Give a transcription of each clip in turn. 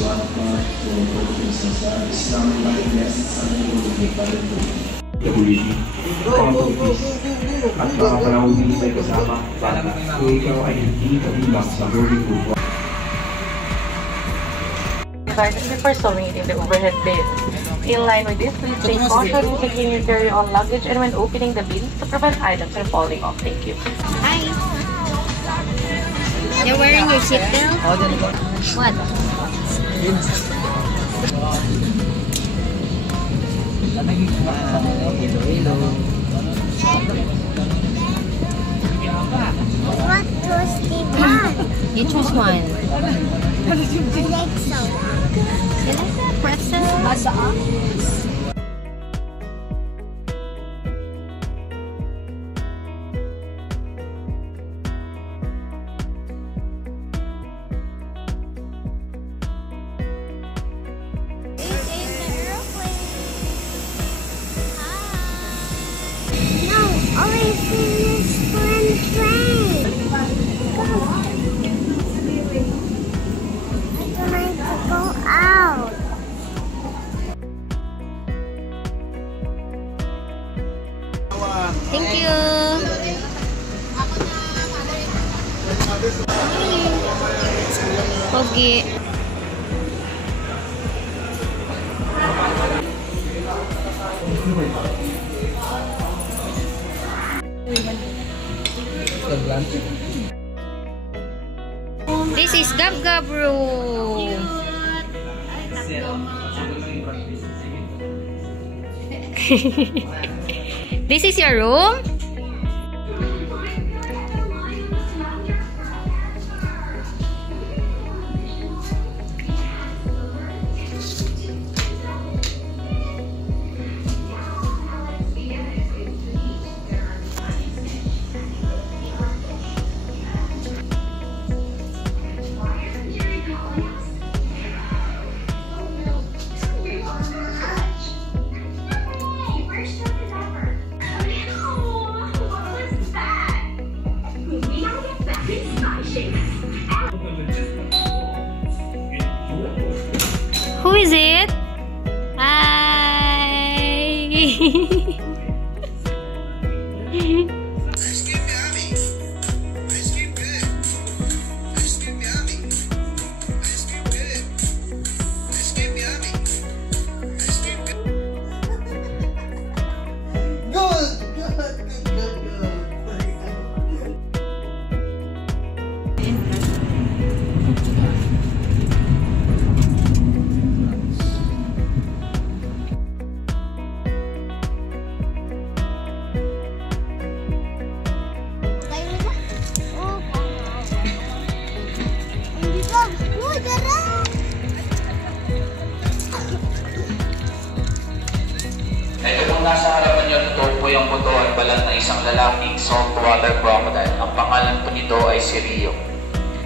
At mga panahon hindi may kasama bata kung ikaw ay hindi kabilang sa boarding group. Before stowing it in the overhead bin. In line with this, please take caution when checking your carry-on luggage and when opening the bin to prevent items from falling off. Thank you. Hi. You're wearing your seatbelt? What? Hello. What was the one? You choose one. I like soda. You like that pretzel? Thank you. Pogi. This is Gab Gab room. This is your room? Who is it? Hi. Nasa harapan niyo, ito po yung buto at balat ng isang lalaking saltwater crocodile. Ang pangalan po nito ay si Rio.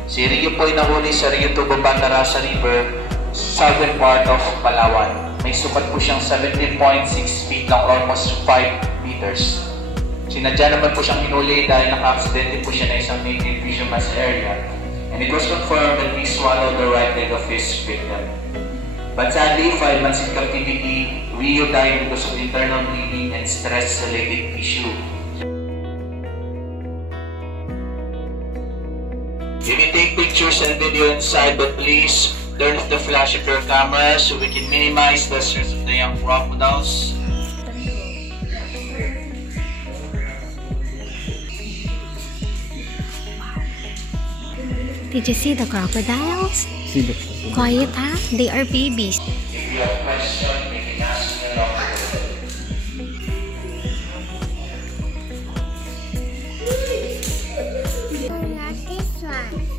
Si Rio po ay nahuli sa Rio Tubo Bandarasa River, southern part of Palawan. May sukat po siyang 17.6 feet ng almost 5 meters. Sinadya naman po siyang hinuli dahil naka-aksidente po siya na isang native fisherman's area. And it was confirmed that he swallowed the right leg of his victim. But sadly, 5 months in captivity, Rio died because of internal bleeding and stress-related issue. You can take pictures and video inside, but please turn off the flash of your camera so we can minimize the stress of the young crocodiles. Did you see the crocodiles? Quiet, huh? They are babies. If you have questions, you can ask me along the way.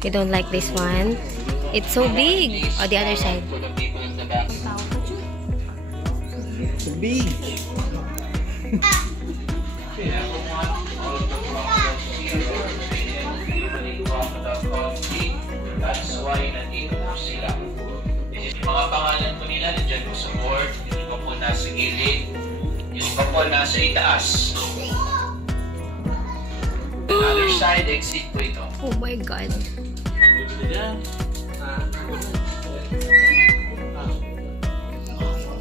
You don't like this one? It's so big. Or the other side? It's big. That's why nandito po sila. Yung mga pangalan po nila nandiyan po sa board. Yung iba po nasa gilid. Yung iba po nasa itaas. The other side, exit po ito. Oh my God. Ang gulo na.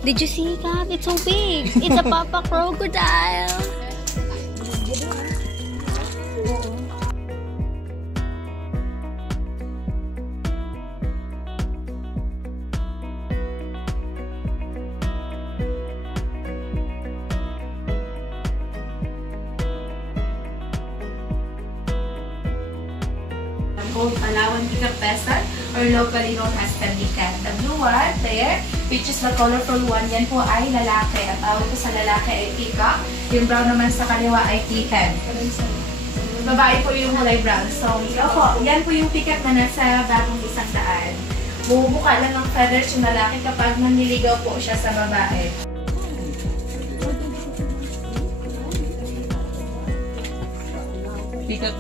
Did you see, Gab? It's so big. It's a papa crocodile. Called Palawan Giga Pesan or locally known as Kandikan. The blue one there, which is the colorful one, yan po ay lalaki. Ang tawag ko sa lalaki ay peacock. Yung brown naman sa kaliwa ay peahen. Babae po yung kulay brown. So, yan po yung peacock na nasa bagong 100. Bubuka lang ng feathers yung lalaki kapag manliligaw po siya sa babae. Peacock.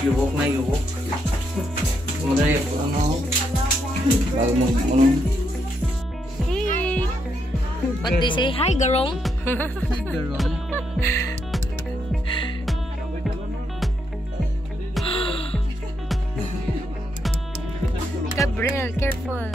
Yubok na yubok. Madali po ano. Bago mo ano. Hey. What they say? Hi, Garong. Garong. Gabriel, careful.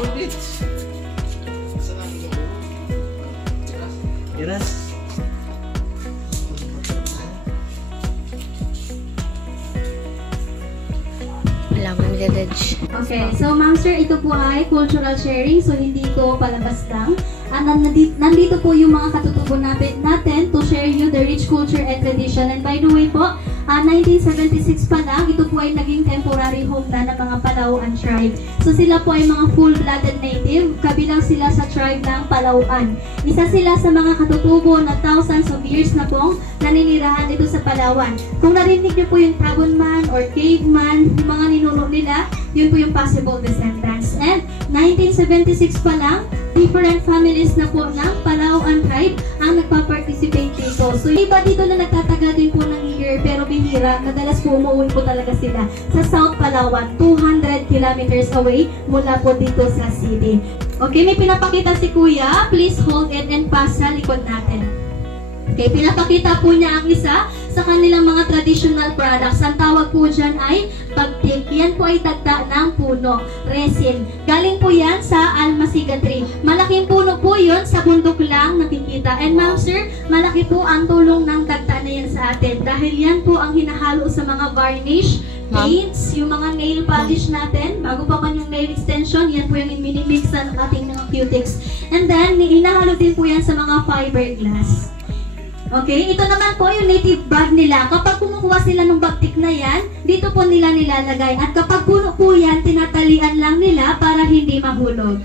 Hold it. Yes. Palawan Village. Okay, so ma'am sir, ito po ay cultural sharing, so hindi ko palabas lang. Nandito po yung mga katutubo natin to share you the rich culture and tradition. And by the way po, 1976 pa lang, ito po ay naging temporary home na ng mga Palauan tribe. So sila po ay mga full-blooded native, kabilang sila sa tribe ng Palauan. Isa sila sa mga katutubo na thousands of years na pong naninirahan dito sa Palawan. Kung narinig niyo po yung Tabunman or Caveman, yung mga ninuno nila, yun po yung possible descendants. And 1976 pa lang, different families na po ng Palauan tribe ang nagpa-participate dito. So, iba dito na nagtatagal din po ng year, pero bihira, madalas po umuwi po talaga sila sa South Palawan, 200 kilometers away mula po dito sa city. Okay, may pinapakita si Kuya. Please hold it and pass sa likod natin. Okay, pinapakita po niya ang isa sa kanilang mga traditional products. Ang tawag po dyan ay pagtik. Yan po ay dagta ng puno, resin. Galing po yan sa almasiga tree. Malaking puno po yun, sa bundok lang nakikita. And ma'am sir, malaki po ang tulong ng dagta na yan sa atin. Dahil yan po ang hinahalo sa mga varnish, paints, yung mga nail polish natin, bago pa man yung nail extension, yan po yung minimix ng ating mga cutics. And then, hinahalo din po yan sa mga fiberglass. Okay, ito naman po yung native bag nila. Kapag kumukuha sila ng bagtik na yan, dito po nila nilalagay. At kapag puno po yan, tinatalian lang nila para hindi mahulog.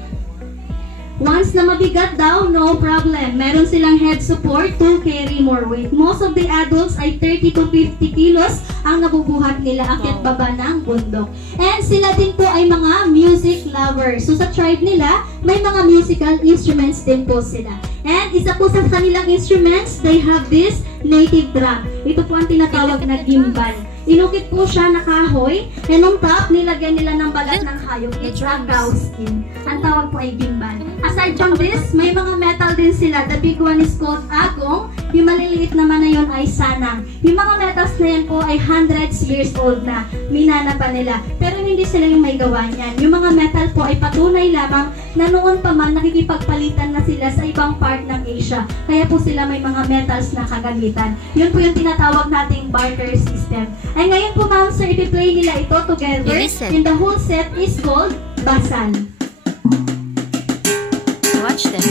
Once na mabigat daw, no problem. Meron silang head support to carry more weight. Most of the adults ay 30 to 50 kilos ang nabubuhat nila akyat baba ng bundok. And sila din po ay mga music lovers. So sa tribe nila, may mga musical instruments din po sila. And isa po sa kanilang instruments, they have this native drum. Ito po ang tinatawag na gimbal. Inukit po siya na kahoy, and on top, nilagyan nila ng balat ng hayop. It's a cow skin. Ang tawag po ay gimbal. Aside from this, may mga metal din sila. The big one is called agong. Yung maliliit naman na yun ay sanang. Yung mga metals na yan po ay hundreds years old na. Minana pa nila. Pero hindi sila yung may gawa niyan. Yung mga metal po ay patunay lamang na noon pa man nakikipagpalitan na sila sa ibang part ng Asia. Kaya po sila may mga metals na kagamitan. Yun po yung tinatawag nating barter system. Ay ngayon po ma'am sir, i-play nila ito together. And the whole set is called Basal. Watch them.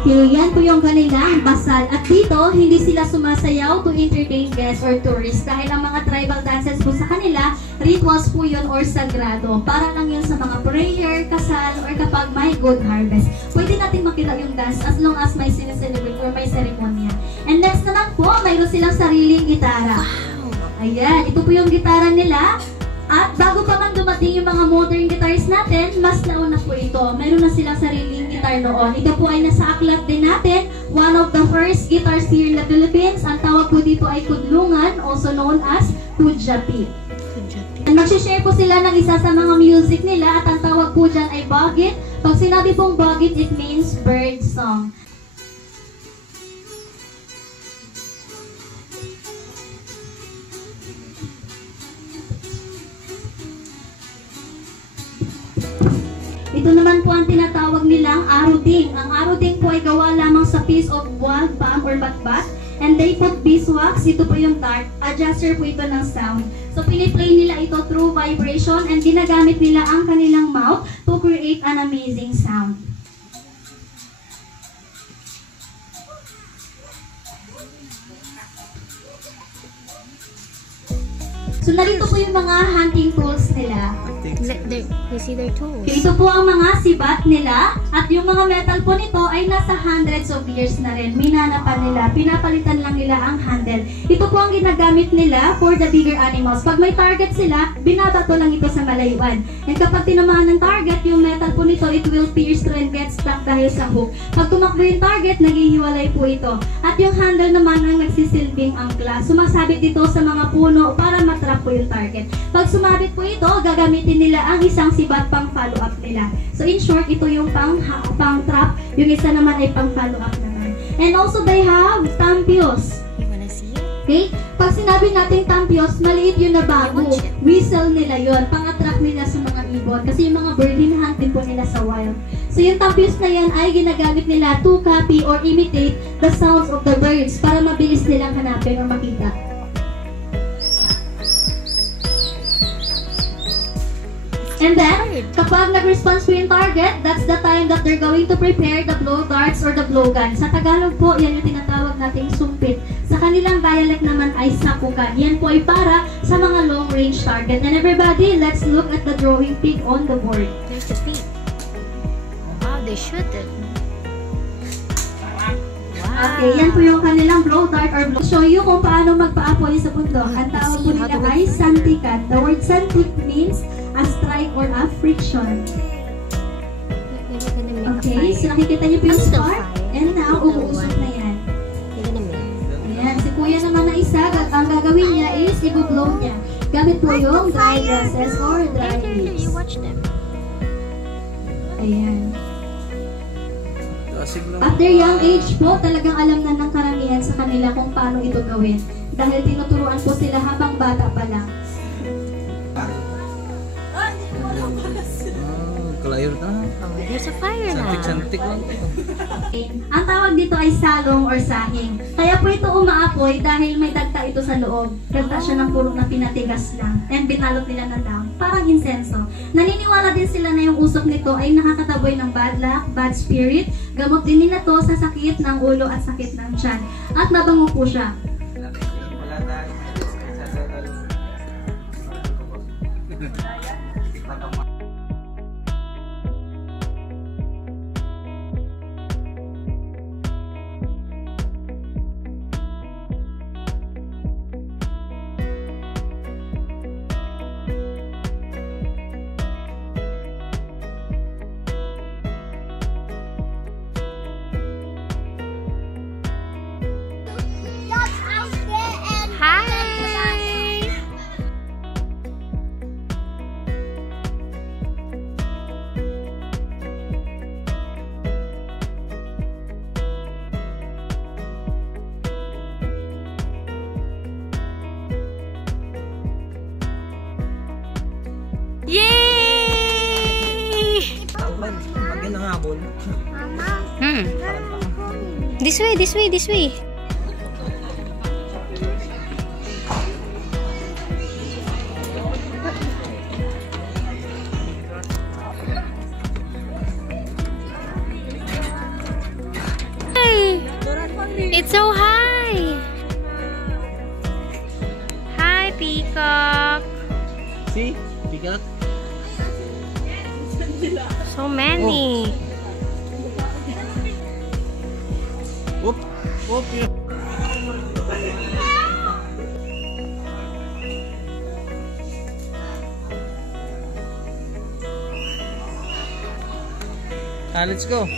Okay, yan po yung kanilang basal. At dito, hindi sila sumasayaw to entertain guests or tourists dahil ang mga tribal dances po sa kanila, rituals po yun or sagrado. Para lang yun sa mga prayer, kasal, or kapag may good harvest. Pwede natin makita yung dance as long as may sineselebrate or may seremonya. And next naman po, mayroon silang sariling gitara. Ayan, ito po yung gitara nila. At bago pa man dumating yung mga modern guitars natin, mas nauna po ito. Mayroon na silang sariling guitar noon. Ito po ay nasa aklat din natin. One of the first guitars here in the Philippines. Ang tawag po dito ay kudlungan, also known as kudyapi. And mag-share po sila ng isa sa mga music nila at ang tawag po dyan ay bogit. Pag sinabi pong bogit, it means bird song. Ito naman po ang tinatawag nilang aruding. Ang aruding po ay gawa lamang sa piece of wild palm or batbat. And they put beeswax. Ito po yung dart. Adjuster po ito ng sound. So, piniplay nila ito through vibration and ginagamit nila ang kanilang mouth to create an amazing sound. So, narito po yung mga hunting tools nila. You see their tools. Okay, ito po ang mga sibat nila at yung mga metal po nito ay nasa hundreds of years na rin. Minanapan nila, pinapalitan lang nila ang handle. Ito po ang ginagamit nila for the bigger animals. Pag may target sila, binabato lang ito sa malayuan. And kapag tinamaan ng target, yung metal po nito, it will pierce through and get stuck dahil sa hook. Pag tumakbo yung target, naghihiwalay po ito. At yung handle naman ang nagsisilbing angkla. Sumasabit dito sa mga puno para matrap po yung target. Pag sumabit po ito, gagamitin nila ang isang sibat pang follow up nila. So in short, ito yung pang trap, yung isa naman ay pang follow up naman. And also they have tampios. You wanna see it? Okay? Pag sinabi natin tampios, maliit yun na bago. Whistle nila yun, pang-attract nila sa mga ibon. Kasi yung mga bird, hinahunt din po nila sa wild. So yung tampios na yan ay ginagamit nila to copy or imitate the sounds of the birds para mabilis nilang hanapin or makita. And then, kapag nag-response po yung target, that's the time that they're going to prepare the blow darts or the blow gun. Sa Tagalog po, yan yung tinatawag nating sumpit. Sa kanilang dialect naman ay sapukan. Yan po ay para sa mga long-range target. And everybody, let's look at the drawing pig on the board. There's the feet. Wow, they shoot it. Okay, yan po yung kanilang blow dart or blow. Show you kung paano magpaapoy sa bundok. Ang tawag po nila ay santikan. The word santik means a strike or a friction. Okay, so nakikita niyo po yung spark. And now, uusok na yan. Ayan, si kuya naman na isa, ang gagawin niya is i-blow niya. Gamit po yung dry gases or dry leaves. Ayan. At their young age po, talagang alam na ng karamihan sa kanila kung paano ito gawin. Dahil tinuturuan po sila habang bata pa lang. Kalayo na. Oh, there's a fire na. Santik-santik lang. Ang tawag dito ay salong or sahing. Kaya po ito umaapoy dahil may dagta ito sa loob. Dagta siya ng pulong na pinatigas lang. And binalot nila na down. Parang insenso. Naniniwala din sila na yung usok nito ay nakakataboy ng bad luck, bad spirit. Gamot din nila to sa sakit ng ulo at sakit ng tiyan. At mabango po siya. This way, this way, this way. It's so high! Hi, peacock! See? Peacock? So many! Whoop! Whoop! Let's go.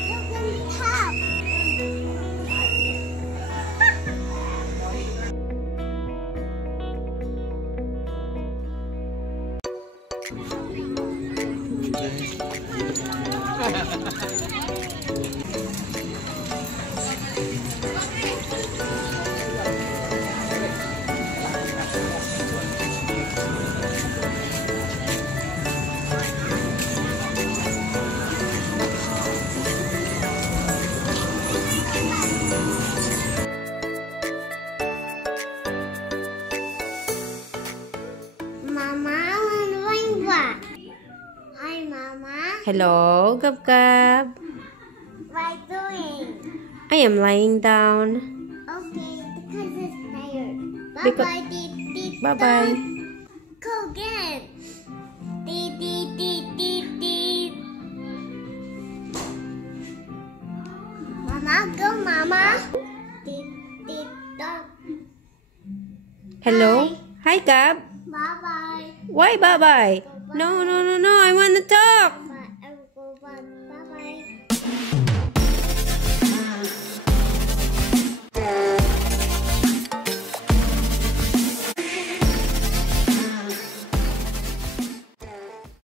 Hi, Mama. Hello, Gab Gab. What are you doing? I am lying down. Okay, because it's tired. Because- Bye-bye, Dee. Bye-bye. Go again. Dee. Mama, go, Mama. Dee. Hello? Hi, Gab. Bye-bye. Why bye-bye? No, I want to talk.